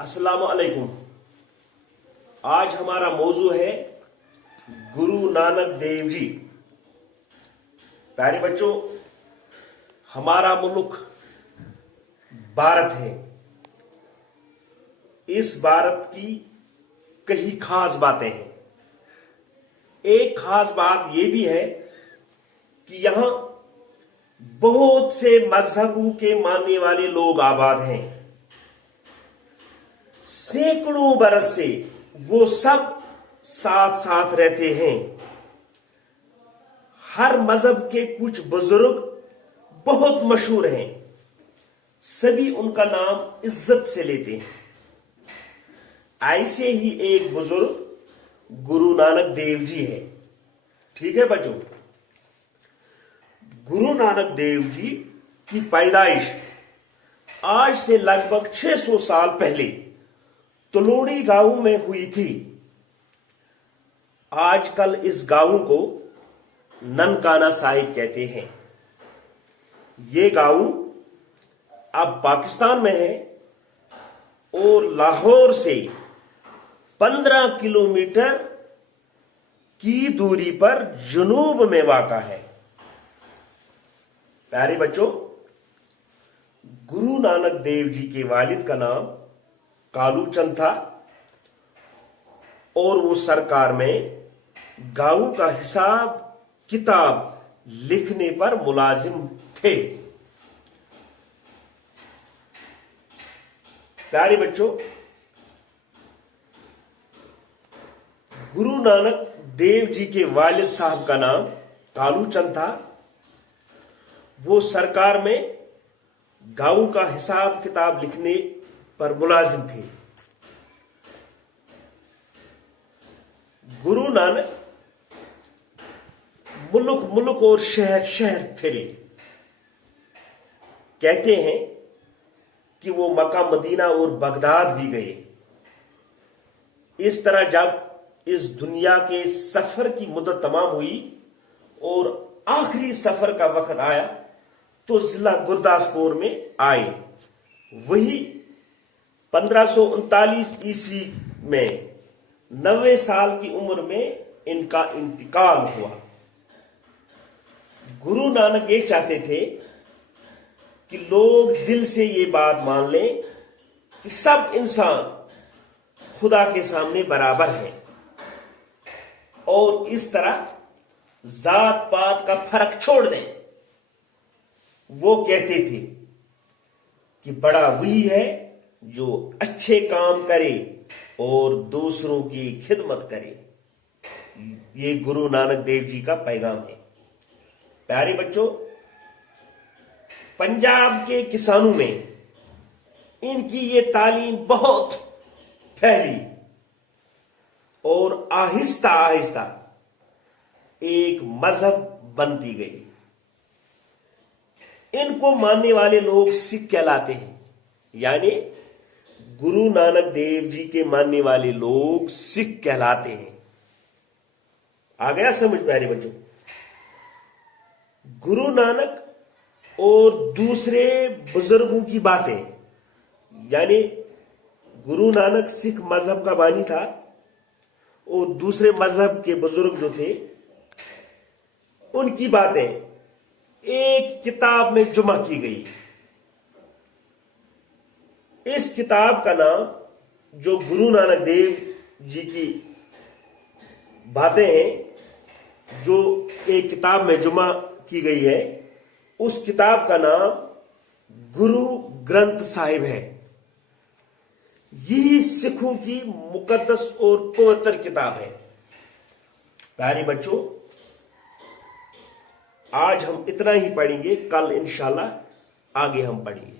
अस्सलामु अलैकुम। आज हमारा मौजू है गुरु नानक देव जी। प्यारे बच्चों, हमारा मुल्क भारत है। इस भारत की कई खास बातें हैं। एक खास बात यह भी है कि यहां बहुत से मजहबों के मानने वाले लोग आबाद हैं। सैकड़ों बरस से वो सब साथ साथ रहते हैं। हर मजहब के कुछ बुजुर्ग बहुत मशहूर हैं। सभी उनका नाम इज्जत से लेते हैं। ऐसे ही एक बुजुर्ग गुरु नानक देव जी है। ठीक है बच्चों, गुरु नानक देव जी की पैदाइश आज से लगभग 600 साल पहले तलोड़ी गांव में हुई थी। आजकल इस गांव को ननकाना साहिब कहते हैं। ये गांव अब पाकिस्तान में है और लाहौर से 15 किलोमीटर की दूरी पर जनूब में वाक़ा है। प्यारे बच्चों, गुरु नानक देव जी के वालिद का नाम कालू चंद था और वो सरकार में गांव का हिसाब किताब लिखने पर मुलाजिम थे। प्यारे बच्चों, गुरु नानक देव जी के वालिद साहब का नाम कालू चंद था। वो सरकार में गांव का हिसाब किताब लिखने पर मुलाजिम थे। गुरु नानक मुल्क मुल्क और शहर शहर फिरे। कहते हैं कि वो मक्का मदीना और बगदाद भी गए। इस तरह जब इस दुनिया के सफर की मुद्दत तमाम हुई और आखिरी सफर का वक्त आया तो जिला गुरदासपुर में आए। वही 1539 ईस्वी में 90 साल की उम्र में इनका इंतकाल हुआ। गुरु नानक ये चाहते थे कि लोग दिल से ये बात मान लें कि सब इंसान खुदा के सामने बराबर हैं और इस तरह जात पात का फर्क छोड़ दें। वो कहते थे कि बड़ा वही है जो अच्छे काम करे और दूसरों की खिदमत करे। ये गुरु नानक देव जी का पैगाम है। प्यारे बच्चों, पंजाब के किसानों में इनकी ये तालीम बहुत फैली और आहिस्ता आहिस्ता एक मजहब बनती गई। इनको मानने वाले लोग सिख कहलाते हैं। यानी गुरु नानक देव जी के मानने वाले लोग सिख कहलाते हैं। आ गया समझ प्यारे बच्चों? गुरु नानक और दूसरे बुजुर्गों की बातें, यानी गुरु नानक सिख मजहब का बानी था और दूसरे मजहब के बुजुर्ग जो थे उनकी बातें एक किताब में जमा की गई। इस किताब का नाम, जो गुरु नानक देव जी की बातें हैं जो एक किताब में जमा की गई है, उस किताब का नाम गुरु ग्रंथ साहिब है। यही सिखों की मुकद्दस और पवित्र किताब है। प्यारे बच्चों, आज हम इतना ही पढ़ेंगे। कल इंशाल्लाह आगे हम पढ़ेंगे।